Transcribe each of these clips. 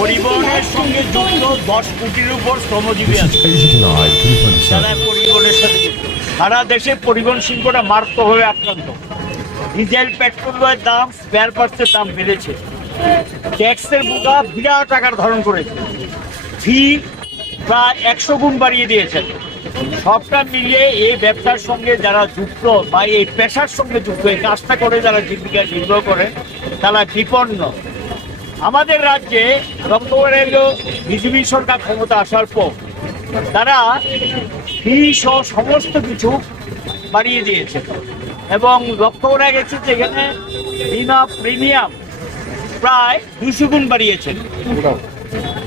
পরিবহনের সঙ্গে যুক্ত দশ কোটির উপর শ্রমজীবী আছে। Easy denied, 327. যারা পরিবহনের সাথে সারা দেশে পরিবহন শিল্পটা মারাত্মকভাবে আক্রান্ত। ডিজেল পেট্রোলের দাম স্পেয়ার পার্টসের দাম বেড়েছে। ট্যাক্সের বোঝা বিরাট আকার ধারণ করেছে। ফি প্রায় একশো গুণ বাড়িয়ে দিয়েছেন সবটা মিলিয়ে এই ব্যবসার সঙ্গে যারা যুক্ত বা এই পেশার সঙ্গে যুক্ত এই কাজটা করে যারা জীবিকা নির্ভর করে তারা বিপন্ন। আমাদের রাজ্যে এলো, বিজেপি সরকার ক্ষমতা আসার পর। তারা ফি সহ সমস্ত কিছু বাড়িয়ে দিয়েছে। এবং লক্ষ্য গেছে যে এখানে বিমা প্রিমিয়াম প্রায় দুশো গুণ বাড়িয়েছেন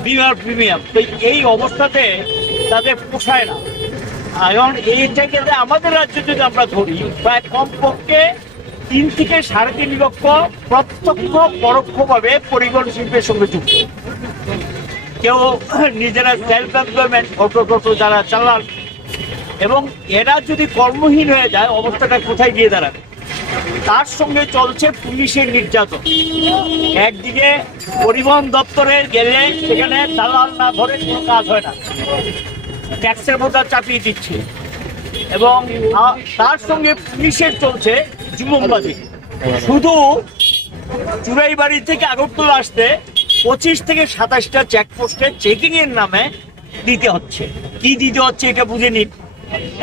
বিমার প্রিমিয়াম। তো এই অবস্থাতে তাদের পোষায় না। এখন এইটাকে আমাদের রাজ্যে যদি আমরা ধরি, প্রায় কমপক্ষে তিন থেকে সাড়ে তিন লক্ষ প্রত্যক্ষ, পরোক্ষভাবে পরিবহন শিল্পের সঙ্গে যুক্ত। কেউ নিজেরা সেলফ এমপ্লয়মেন্ট অটো টোটো যারা চালান, এবং এরা যদি কর্মহীন হয়ে যায়, অবস্থাটা কোথায় গিয়ে দাঁড়াবে? তার সঙ্গে চলছে পুলিশের নির্যাতন। একদিকে পরিবহন দপ্তরে গেলে সেখানে দালাল না ধরে কোনো কাজ হয় না। ট্যাক্সের বোঝা চাপিয়ে দিচ্ছে। এবং তার সঙ্গে পুলিশের চলছে জুলুমবাজি শুধু চুরাইবাড়ি থেকে আগরতলা আসতে পঁচিশ থেকে সাতাশটা চেকপোস্টে চেকিং এর নামে দিতে হচ্ছে। কি দিতে হচ্ছে এটা বুঝে নিন।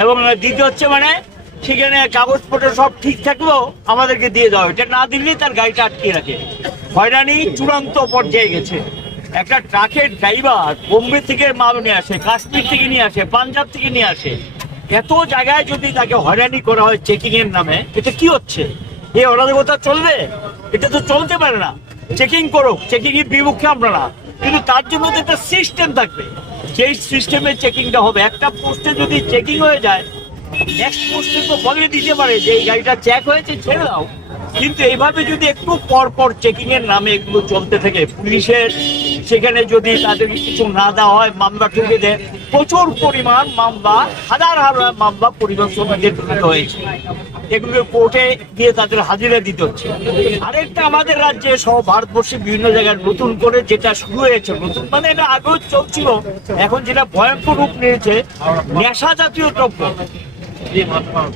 এবং দিতে হচ্ছে মানে সেখানে কাগজপত্র সব ঠিক থাকলেও আমাদেরকে দিয়ে দেওয়া। এটা না দিলেই তার গাড়িটা আটকে রাখে। হয়রানি চূড়ান্ত পর্যায়ে গেছে। একটা ট্রাকের ড্রাইভার বোম্বে থেকে মাল নিয়ে আসে, কাশ্মীর থেকে নিয়ে আসে, পাঞ্জাব থেকে নিয়ে আসে। এত জায়গায় যদি তাকে হয়রানি করা হয় চেকিং এর নামে, এটা কি হচ্ছে? এই অরাজকতা চলবে? এটা তো চলতে পারে না। চেকিং করো চেকিং এর বিমুখে আমরা না। কিন্তু তার জন্য তো একটা সিস্টেম থাকবে। সেই সিস্টেমে চেকিংটা হবে, একটা পোস্টে যদি চেকিং হয়ে যায় নেক্সট পোস্টে তো বলে দিতে পারে যে এই গাড়িটা চেক হয়েছে, ছেড়ে দাও। কিন্তু এইভাবে যদি একটু পর পর চেকিং এর নামে এগুলো চলতে থাকে, পুলিশের সেখানে যদি তাদের কিছু না দেওয়া হয়, মামলা ঠুকে দেয়, প্রচুর পরিমাণ মামলা, হাজার হাজার মামলা শ্রমিকদের হয়েছে। এগুলো কোর্টে গিয়ে তাদের হাজিরা দিতে হচ্ছে। আরেকটা আমাদের রাজ্যে সহ ভারতবর্ষে বিভিন্ন জায়গায় নতুন করে যেটা শুরু হয়েছে, নতুন মানে এটা আগেও চলছিল, এখন যেটা ভয়ঙ্কর রূপ নিয়েছে, নেশা জাতীয় দ্রব্য।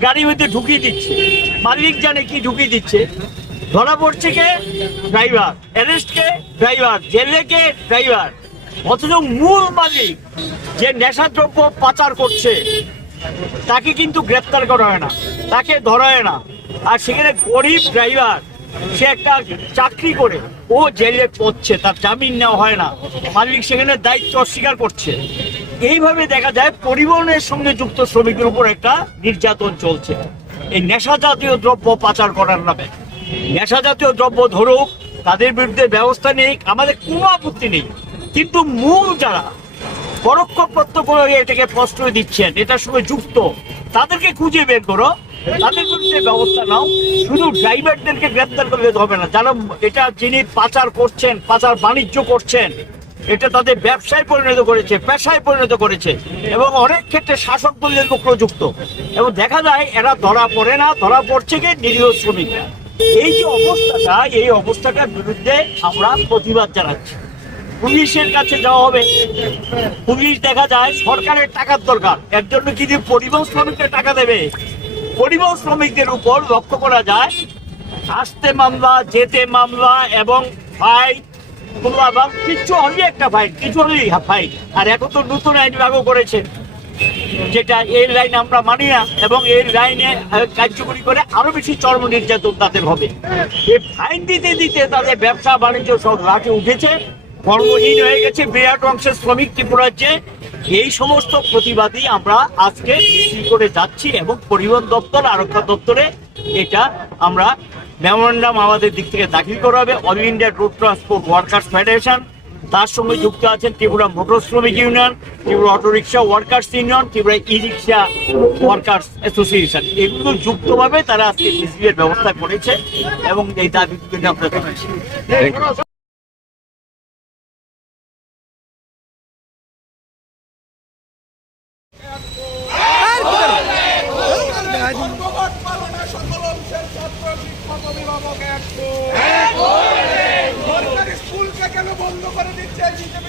গাড়ির মধ্যে ঢুকিয়ে দিচ্ছে। মালিক জানে কি ঢুকিয়ে দিচ্ছে। ধরা পড়ছে কে? ড্রাইভার। অ্যারেস্ট কে? ড্রাইভার। জেলে কে? ড্রাইভার। অথচ মূল মালিক যে নেশাদ্রব্য পাচার করছে, তাকে কিন্তু গ্রেপ্তার করা হয় না। তাকে ধরা হয় না। আর সেখানে গরিব ড্রাইভার, সে একটা চাকরি করে, ও জেলে পড়ছে, তার জামিন নেওয়া হয় না। মালিক সেখানে দায়িত্ব অস্বীকার করছে। এইভাবে দেখা যায়, পরিবহনের সঙ্গে যুক্ত শ্রমিকের উপর একটা নির্যাতন চলছে। এই নেশা জাতীয় দ্রব্য পাচার করার নামে। নেশা জাতীয় দ্রব্য ধরুক, তাদের বিরুদ্ধে ব্যবস্থা নেই আমাদের কোনো আপত্তি নেই। কিন্তু মূল যারা পরোক্ষ প্রত্যক্ষ এটাকে প্রশ্রয় দিচ্ছেন এটার সঙ্গে যুক্ত, তাদেরকে খুঁজে বের করো, তাদের বিরুদ্ধে ব্যবস্থা নাও। শুধু ড্রাইভারদেরকে গ্রেপ্তার করলে তো হবে না। যারা এটা যিনি পাচার করছেন, পাচার বাণিজ্য করছেন এটা তাদের ব্যবসায় পরিণত করেছে, পেশায় পরিণত করেছে এবং অনেক ক্ষেত্রে শাসক লোকও যুক্ত এবং দেখা যায় এরা ধরা পড়ে না, ধরা পড়ছে কি নিরীহ শ্রমিকরা। এই যে অবস্থাটা, এই অবস্থাটার বিরুদ্ধে আমরা প্রতিবাদ জানাচ্ছি। পুলিশের কাছে যাওয়া হবে। পুলিশ দেখা যায় সরকারের টাকার দরকার। এর জন্য কি যে পরিবহন শ্রমিকদের টাকা দেবে? পরিবহন শ্রমিকদের উপর লক্ষ্য করা যায়, আসতে মামলা, যেতে মামলা এবং একটা ফাইন কিছু হলেই ফাইন আর এখন তো নতুন আইন করেছে, যেটা এই লাইন আমরা মানি না, এবং এই লাইনে কার্যকরী করে আরও বেশি চর্ম নির্যাতন তাদের হবে। এই ফাইন দিতে দিতে তাদের ব্যবসা বাণিজ্য সব উঠেছে, কর্মহীন হয়ে গেছে বিরাট অংশের শ্রমিক ত্রিপুরাজ্যে। এই সমস্ত প্রতিবাদী আমরা আজকে করে যাচ্ছি, এবং পরিবহন দপ্তর, আরক্ষা দপ্তরে এটা আমরা মেমোরেন্ডাম আমাদের দিক থেকে দাখিল করা হবে। All India road transport workers federation তার সঙ্গে যুক্ত আছেন ত্রিপুরা মোটর শ্রমিক union Tripura auto rickshaw workers union Tripura E rickshaw workers association এগুলো যুক্তভাবে তারা আজকে ব্যবস্থা করেছে এবং এই দাবি তুলে আমরা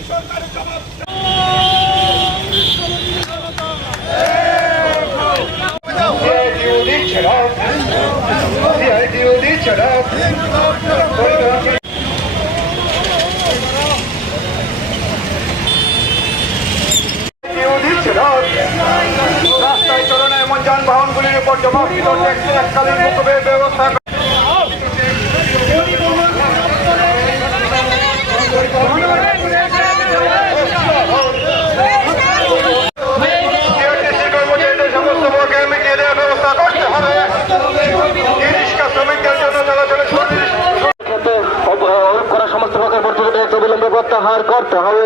সরকারের জবাব রাস্তায় চলনা এমন যানবাহনগুলির উপর জবাব এককালীন ব্যবস্থা প্রত্যাহার করতে হবে।